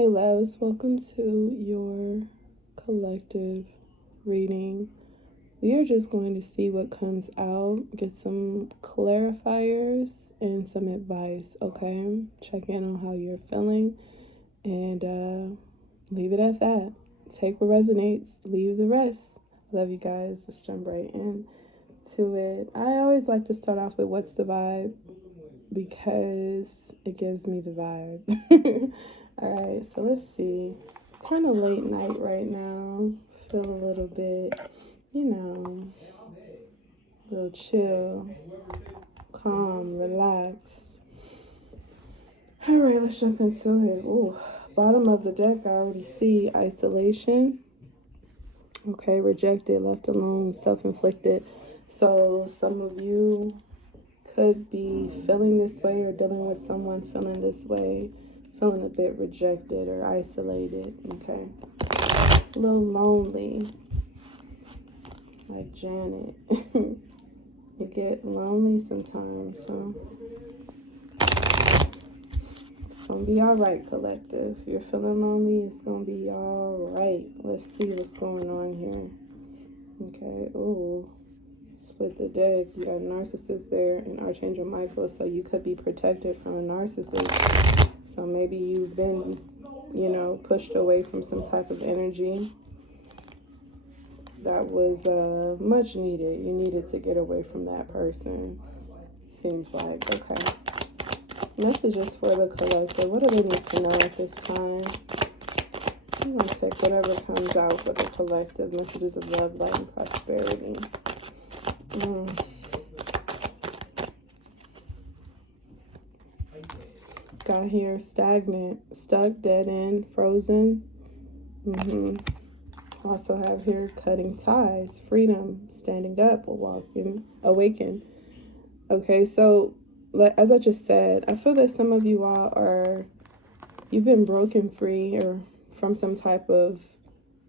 Hey loves, welcome to your collective reading. We are just going to see what comes out, get some clarifiers and some advice, okay? Check in on how you're feeling and leave it at that. Take what resonates, leave the rest. Love you guys. Let's jump right into it. I always like to start off with what's the vibe because it gives me the vibe. All right, so let's see. Kind of late night right now. Feel a little bit, a little chill, calm, relaxed. All right, let's jump into it. Ooh, bottom of the deck, I already see isolation. Okay, rejected, left alone, self-inflicted. So some of you could be feeling this way or dealing with someone feeling this way, feeling a bit rejected or isolated, okay? A little lonely, like Janet. You get lonely sometimes, so it's gonna be all right, collective. If you're feeling lonely, it's gonna be all right. Let's see what's going on here. Okay, ooh. Split the deck. You got a narcissist there and Archangel Michael, so you could be protected from a narcissist. So maybe you've been, pushed away from some type of energy that was much needed. You needed to get away from that person. Seems like. Okay. Messages for the collective. What do they need to know at this time? I'm going to take whatever comes out for the collective. Messages of love, light, and prosperity. Got here stagnant, stuck, dead end, frozen. Also have here cutting ties, freedom, standing up, walking, awaken. Okay, so as I just said, I feel that some of you all you've been broken free or from some type of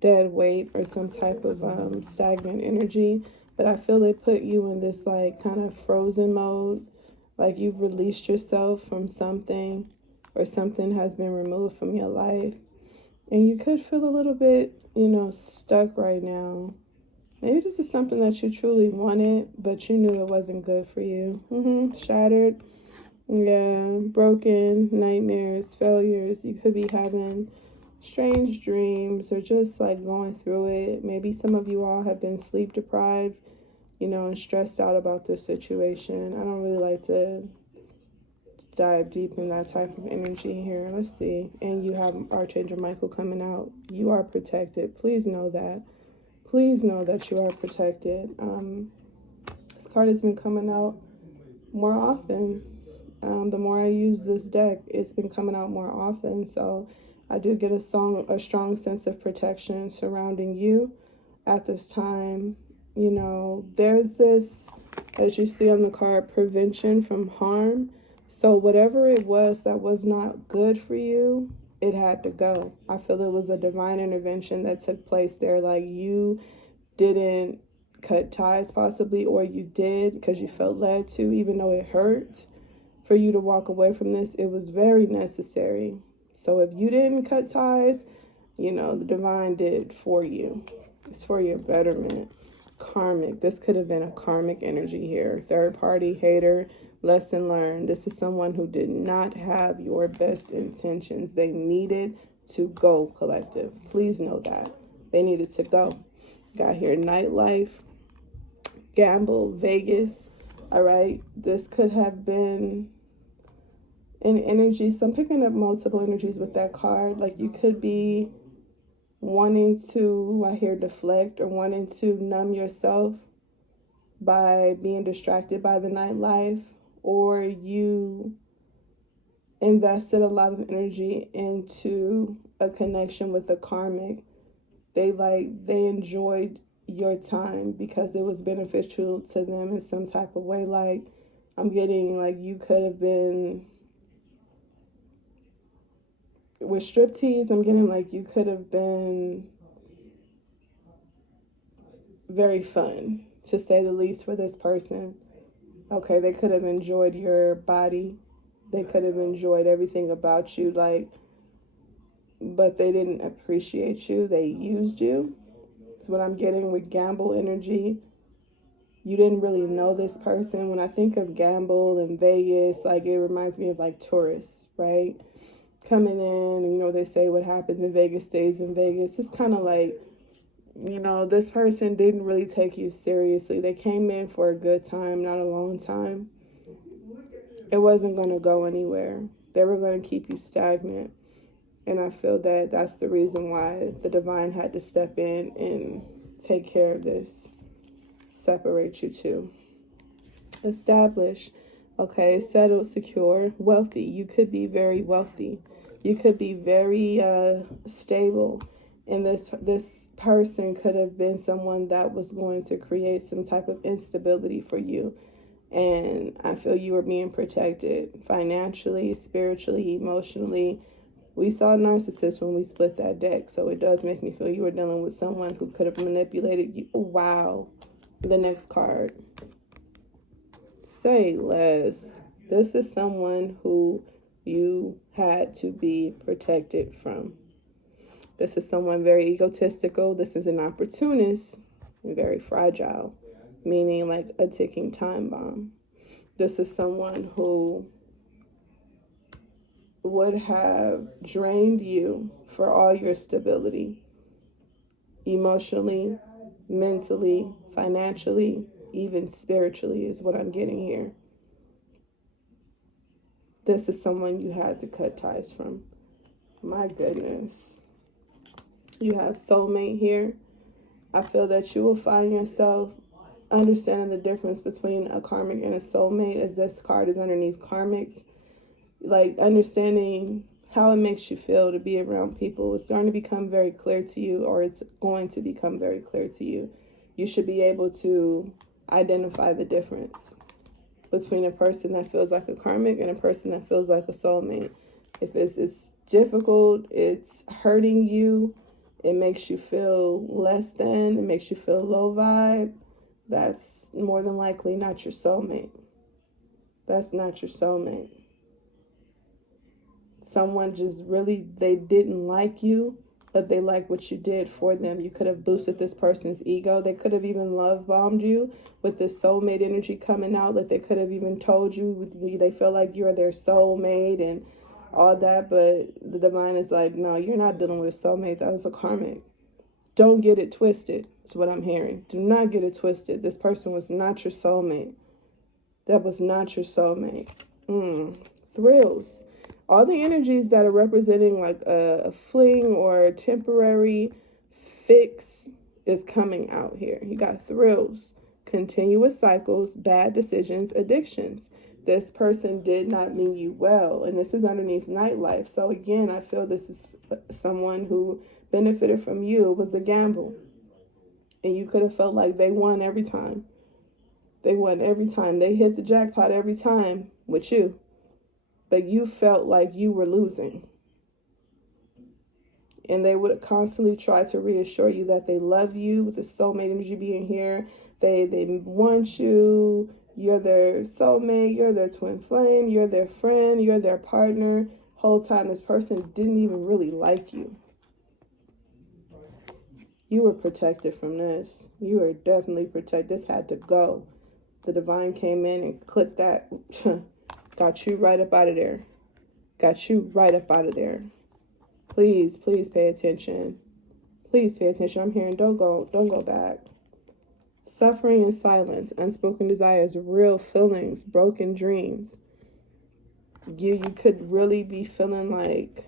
dead weight or some type of stagnant energy. But I feel they put you in this like kind of frozen mode, like you've released yourself from something or something has been removed from your life. And you could feel a little bit, stuck right now. Maybe this is something that you truly wanted, but you knew it wasn't good for you. Shattered, yeah, broken, nightmares, failures. You could be having strange dreams or just like going through it. Maybe some of you all have been sleep deprived, and stressed out about this situation. I don't really like to dive deep in that type of energy here. Let's see. And you have Archangel Michael coming out. You are protected. Please know that. Please know that you are protected. This card has been coming out more often. The more I use this deck, it's been coming out more often. So I do get a strong sense of protection surrounding you at this time. There's this, as you see on the card, prevention from harm. So whatever it was that was not good for you, it had to go. I feel it was a divine intervention that took place there. Like you didn't cut ties possibly, or you did because you felt led to, even though it hurt for you to walk away from this. It was very necessary. So if you didn't cut ties, the divine did for you. It's for your betterment. Karmic. This could have been a karmic energy here. Third party, hater, lesson learned. This is someone who did not have your best intentions. They needed to go, collective. Please know that. They needed to go. Got here nightlife, gamble, Vegas. All right. This could have been an energy. So I'm picking up multiple energies with that card. Like you could be wanting to, I hear deflect, or wanting to numb yourself by being distracted by the nightlife, or you invested a lot of energy into a connection with a karmic. They enjoyed your time because it was beneficial to them in some type of way. Like I'm getting like you could have been with striptease. I'm getting like you could have been very fun, to say the least, for this person. Okay, they could have enjoyed your body. They could have enjoyed everything about you. Like but they didn't appreciate you. They used you. That's what I'm getting with gamble energy. You didn't really know this person. When I think of gamble in Vegas, like it reminds me of like tourists, right? Coming in, and, you know, they say what happens in Vegas stays in Vegas. It's kind of like, you know, this person didn't really take you seriously. They came in for a good time, not a long time. It wasn't going to go anywhere. They were going to keep you stagnant. And I feel that that's the reason why the divine had to step in and take care of this. Separate you two. Establish. Okay, settled, secure, wealthy. You could be very wealthy. You could be very stable. And this person could have been someone that was going to create some type of instability for you. And I feel you were being protected financially, spiritually, emotionally. We saw narcissists when we split that deck. So it does make me feel you were dealing with someone who could have manipulated you. Wow. The next card. Say less. This is someone who you had to be protected from. This is someone very egotistical. This is an opportunist and very fragile, meaning like a ticking time bomb. This is someone who would have drained you for all your stability, emotionally, mentally, financially, even spiritually is what I'm getting here. This is someone you had to cut ties from. My goodness. You have soulmate here. I feel that you will find yourself understanding the difference between a karmic and a soulmate, as this card is underneath karmics. Like understanding how it makes you feel to be around people. It's starting to become very clear to you, or it's going to become very clear to you. You should be able to identify the difference between a person that feels like a karmic and a person that feels like a soulmate. If it's difficult, it's hurting you, it makes you feel less than, it makes you feel low vibe, that's more than likely not your soulmate. That's not your soulmate. Someone just really, they didn't like you, but they like what you did for them. You could have boosted this person's ego. They could have even love bombed you with this soulmate energy coming out. That they could have even told you they feel like you're their soulmate and all that. But the divine is like, no, you're not dealing with a soulmate. That was a karmic. Don't get it twisted. That's what I'm hearing. Do not get it twisted. This person was not your soulmate. That was not your soulmate. Thrills. All the energies that are representing like a fling or a temporary fix is coming out here. You got thrills, continuous cycles, bad decisions, addictions. This person did not mean you well, and this is underneath nightlife. So again, I feel this is someone who benefited from you. It was a gamble, and you could have felt like they won every time. They won every time. They hit the jackpot every time with you. But you felt like you were losing. And they would constantly try to reassure you that they love you, with the soulmate energy being here. They want you. You're their soulmate. You're their twin flame. You're their friend. You're their partner. Whole time this person didn't even really like you. You were protected from this. You were definitely protected. This had to go. The divine came in and clipped that. Got you right up out of there. Got you right up out of there. Please, please pay attention. Please pay attention. I'm hearing don't go back. Suffering and silence, unspoken desires, real feelings, broken dreams. You could really be feeling like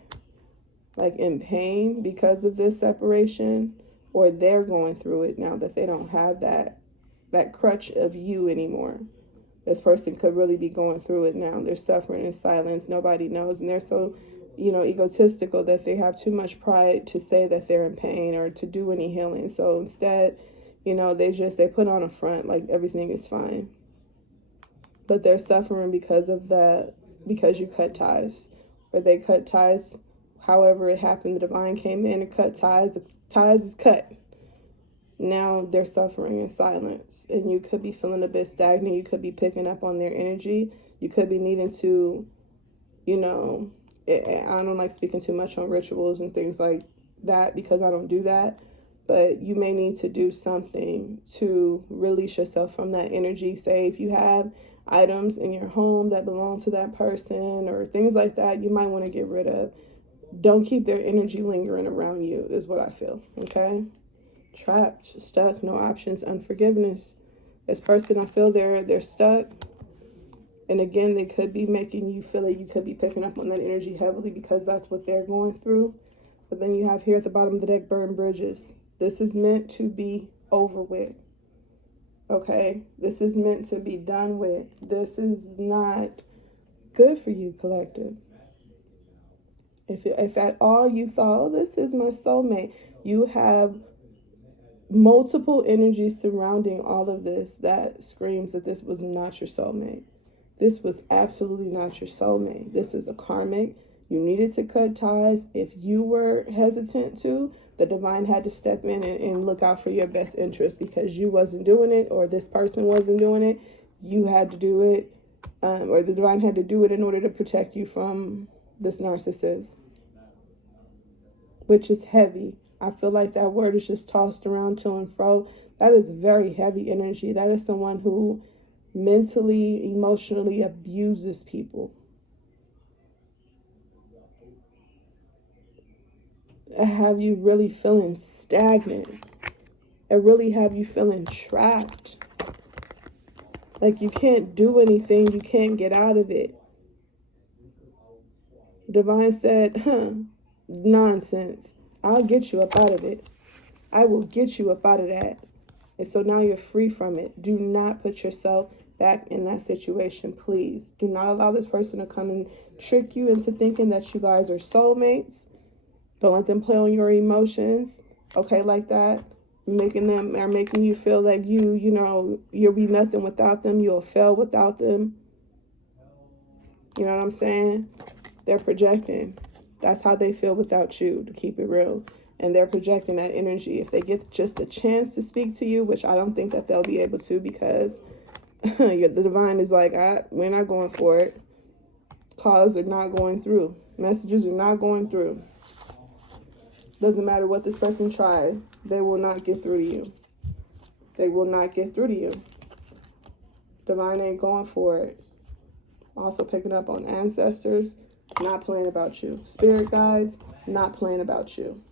in pain because of this separation, or they're going through it now that they don't have that crutch of you anymore. This person could really be going through it now. They're suffering in silence. Nobody knows. And they're so, egotistical that they have too much pride to say that they're in pain or to do any healing. So instead, they put on a front like everything is fine. But they're suffering because of that, because you cut ties. Or they cut ties, however it happened. The divine came in and cut ties. The ties is cut. Now they're suffering in silence, and you could be feeling a bit stagnant. You could be picking up on their energy. You could be needing to, I don't like speaking too much on rituals and things like that because I don't do that. But you may need to do something to release yourself from that energy. Say if you have items in your home that belong to that person or things like that, you might want to get rid of. Don't keep their energy lingering around you is what I feel, okay? Trapped, stuck, no options, unforgiveness. This person, I feel they're stuck. And again, they could be making you feel like you could be picking up on that energy heavily because that's what they're going through. But then you have here at the bottom of the deck, burn bridges. This is meant to be over with. Okay? This is meant to be done with. This is not good for you, collective. If at all you thought, oh, this is my soulmate, you have multiple energies surrounding all of this that screams that this was not your soulmate. This was absolutely not your soulmate. This is a karmic. You needed to cut ties. If you were hesitant to, the divine had to step in and look out for your best interest because you wasn't doing it or this person wasn't doing it. You had to do it, or the divine had to do it in order to protect you from this narcissist, which is heavy. I feel like that word is just tossed around to and fro. That is very heavy energy. That is someone who mentally, emotionally abuses people. Have you really feeling stagnant? It really have you feeling trapped. Like you can't do anything. You can't get out of it. Divine said, nonsense. I'll get you up out of it. I will get you up out of that. And so now you're free from it. Do not put yourself back in that situation, please. Do not allow this person to come and trick you into thinking that you guys are soulmates. Don't let them play on your emotions, okay, like that. Making you feel like you'll be nothing without them. You'll fail without them. You know what I'm saying? They're projecting. That's how they feel without you, to keep it real. And they're projecting that energy. If they get just a chance to speak to you, which I don't think that they'll be able to because the divine is like, we're not going for it. Calls are not going through. Messages are not going through. Doesn't matter what this person tried. They will not get through to you. They will not get through to you. Divine ain't going for it. Also picking up on ancestors, not playing about you. Spirit guides, not playing about you.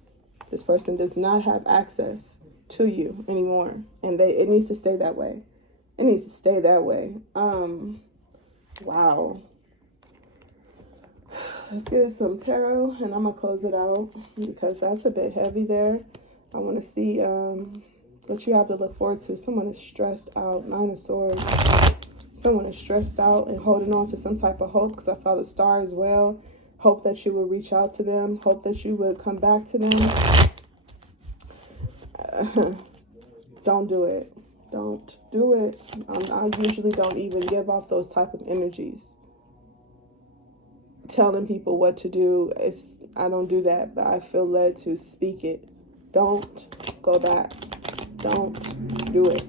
This person does not have access to you anymore. And it needs to stay that way. It needs to stay that way. Wow. Let's get some tarot and I'm going to close it out because that's a bit heavy there. I want to see what you have to look forward to. Someone is stressed out. Nine of Swords. Someone is stressed out and holding on to some type of hope because I saw the star as well. Hope that you will reach out to them. Hope that you would come back to them. Don't do it. Don't do it. I usually don't even give off those type of energies. Telling people what to do, I don't do that, but I feel led to speak it. Don't go back. Don't do it.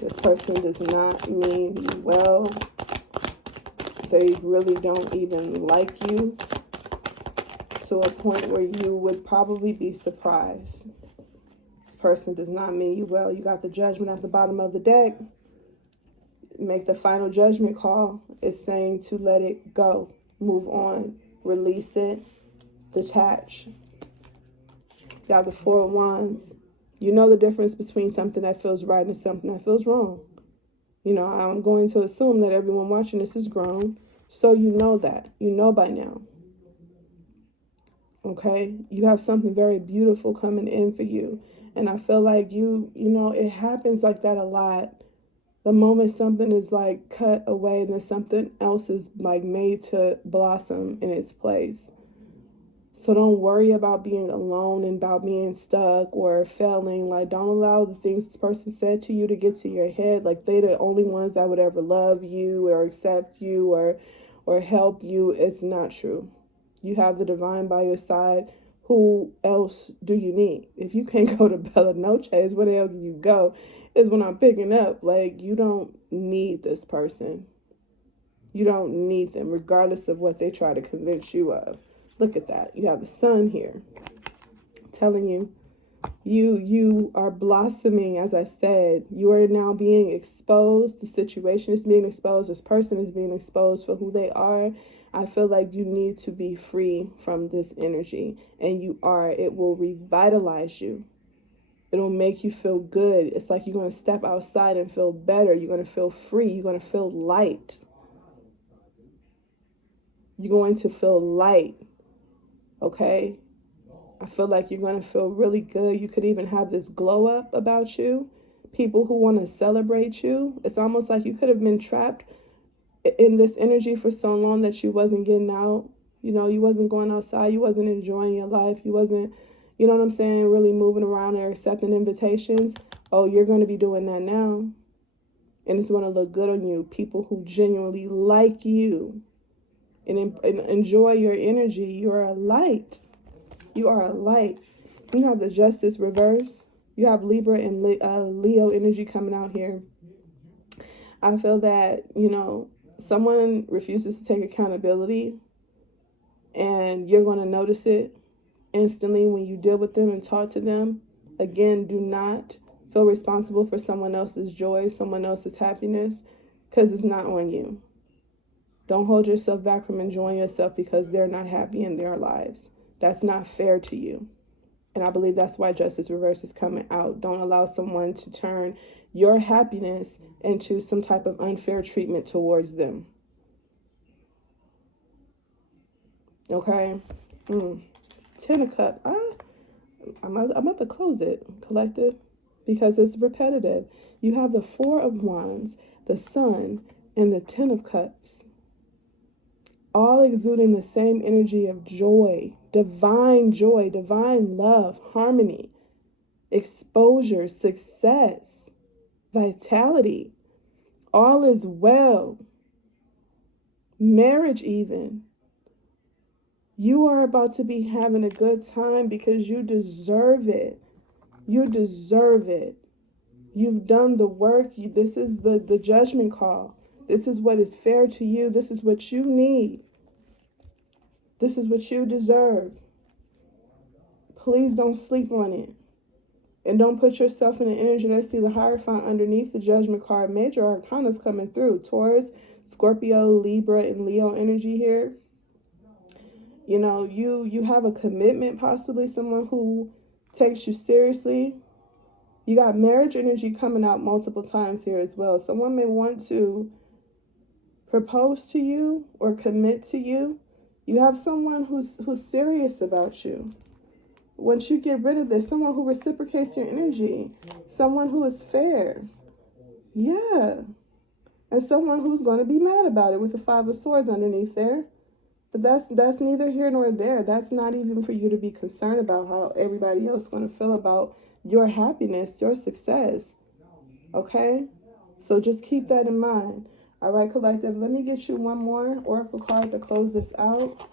This person does not mean you well. They really don't even like you to a point where you would probably be surprised. This person does not mean you well. You got the Judgment at the bottom of the deck. Make the final judgment call. It's saying to let it go, move on, release it, detach. You have the Four of Wands. You know the difference between something that feels right and something that feels wrong. You know, I'm going to assume that everyone watching this is grown, so you know that. You know by now. Okay? You have something very beautiful coming in for you. And I feel like you know, it happens like that a lot. The moment something is like cut away, then something else is like made to blossom in its place. So don't worry about being alone and about being stuck or failing. Like, don't allow the things this person said to you to get to your head. Like, they're the only ones that would ever love you or accept you or help you. It's not true. You have the divine by your side. Who else do you need? If you can't go to Bella Noches, where the hell can you go? Is when I'm picking up. Like, you don't need this person. You don't need them, regardless of what they try to convince you of. Look at that. You have the sun here telling you, you are blossoming. As I said, you are now being exposed. The situation is being exposed. This person is being exposed for who they are. I feel like you need to be free from this energy, and you are. It will revitalize you. It'll make you feel good. It's like you're going to step outside and feel better. You're going to feel free. You're going to feel light. You're going to feel light. Okay? I feel like you're going to feel really good. You could even have this glow up about you. People who want to celebrate you. It's almost like you could have been trapped in this energy for so long that you wasn't getting out. You know, you wasn't going outside. You wasn't enjoying your life. You wasn't, you know what I'm saying, really moving around or accepting invitations. Oh, you're going to be doing that now. And it's going to look good on you. People who genuinely like you and enjoy your energy. You are a light. You are a light. You have the Justice reverse. You have Libra and Leo energy coming out here. I feel that, you know, someone refuses to take accountability, and you're going to notice it instantly when you deal with them and talk to them. Again, do not feel responsible for someone else's joy, someone else's happiness, because it's not on you. Don't hold yourself back from enjoying yourself because they're not happy in their lives. That's not fair to you. And I believe that's why Justice Reverse is coming out. Don't allow someone to turn your happiness into some type of unfair treatment towards them. Okay? 10 of Cups. I'm about to close it, collective, because it's repetitive. You have the 4 of Wands, the Sun, and the 10 of Cups. All exuding the same energy of joy, divine love, harmony, exposure, success, vitality. All is well. Marriage even. You are about to be having a good time because you deserve it. You deserve it. You've done the work. This is the judgment call. This is what is fair to you. This is what you need. This is what you deserve. Please don't sleep on it. And don't put yourself in the energy. Let's see the Hierophant underneath the Judgment card. Major Arcana's coming through. Taurus, Scorpio, Libra, and Leo energy here. You know, you have a commitment, possibly someone who takes you seriously. You got marriage energy coming out multiple times here as well. Someone may want to propose to you or commit to you. You have someone who's serious about you. Once you get rid of this, someone who reciprocates your energy, someone who is fair. Yeah. And someone who's going to be mad about it with the 5 of Swords underneath there. But that's neither here nor there. That's not even for you to be concerned about how everybody else is going to feel about your happiness, your success. Okay? So just keep that in mind. All right, collective, let me get you one more oracle card to close this out.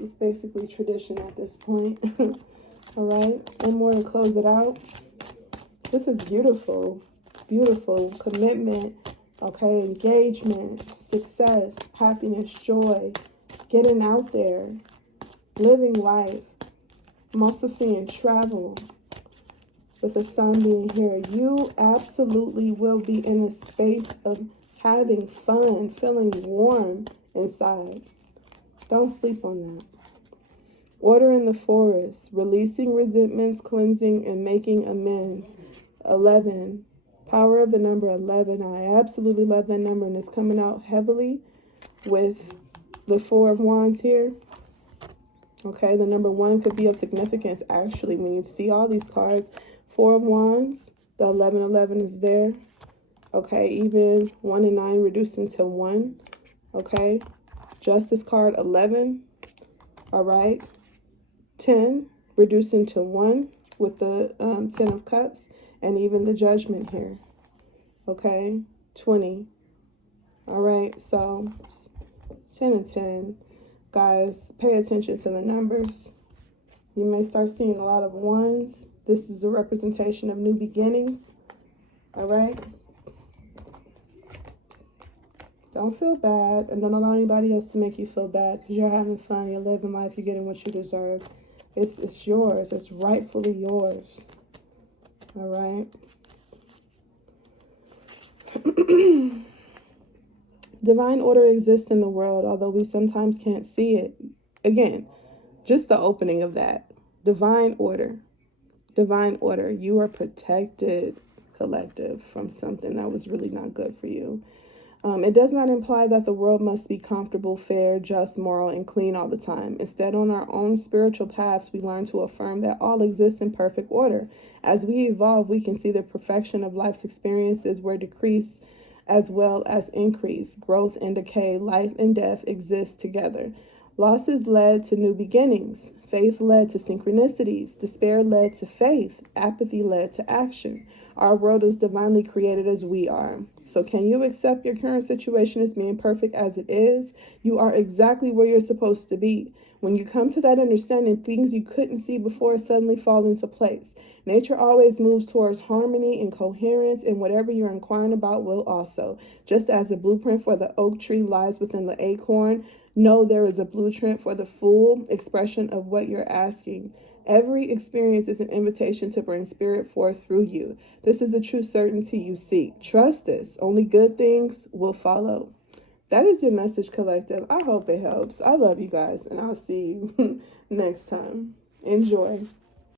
It's basically tradition at this point. All right, one more to close it out. This is beautiful, beautiful commitment. Okay, engagement, success, happiness, joy, getting out there, living life. I'm also seeing travel with the Sun being here. You absolutely will be in a space of having fun, feeling warm inside. Don't sleep on that. Order in the forest, releasing resentments, cleansing, and making amends. 11. Power of the number 11. I absolutely love that number, and it's coming out heavily with the 4 of Wands here. Okay, the number 1 could be of significance, actually, when you see all these cards. 4 of Wands, the 11 is there. Okay, even 1 and 9 reduced into 1. Okay, Justice card 11. All right, 10 reduced into 1 with the 10 of Cups, and even the Judgment here. Okay, 20. All right, so 10 and 10. Guys, pay attention to the numbers. You may start seeing a lot of 1s. This is a representation of new beginnings. All right. Don't feel bad, and don't allow anybody else to make you feel bad, because you're having fun, you're living life, you're getting what you deserve. It's yours. It's rightfully yours. All right. Divine order exists in the world, although we sometimes can't see it. Again, just the opening of that. Divine order. Divine order. You are protected, collective, from something that was really not good for you. It does not imply that the world must be comfortable, fair, just, moral, and clean all the time. Instead, on our own spiritual paths, we learn to affirm that all exists in perfect order. As we evolve, we can see the perfection of life's experiences where decrease as well as increase, growth and decay, life and death exist together. Losses led to new beginnings. Faith led to synchronicities. Despair led to faith. Apathy led to action. Our world is divinely created as we are. So can you accept your current situation as being perfect as it is? You are exactly where you're supposed to be. When you come to that understanding, things you couldn't see before suddenly fall into place. Nature always moves towards harmony and coherence, and whatever you're inquiring about will also. Just as the blueprint for the oak tree lies within the acorn, know there is a blueprint for the full expression of what you're asking. Every experience is an invitation to bring spirit forth through you. This is a true certainty you seek. Trust this. Only good things will follow. That is your message, collective. I hope it helps. I love you guys, and I'll see you next time. Enjoy.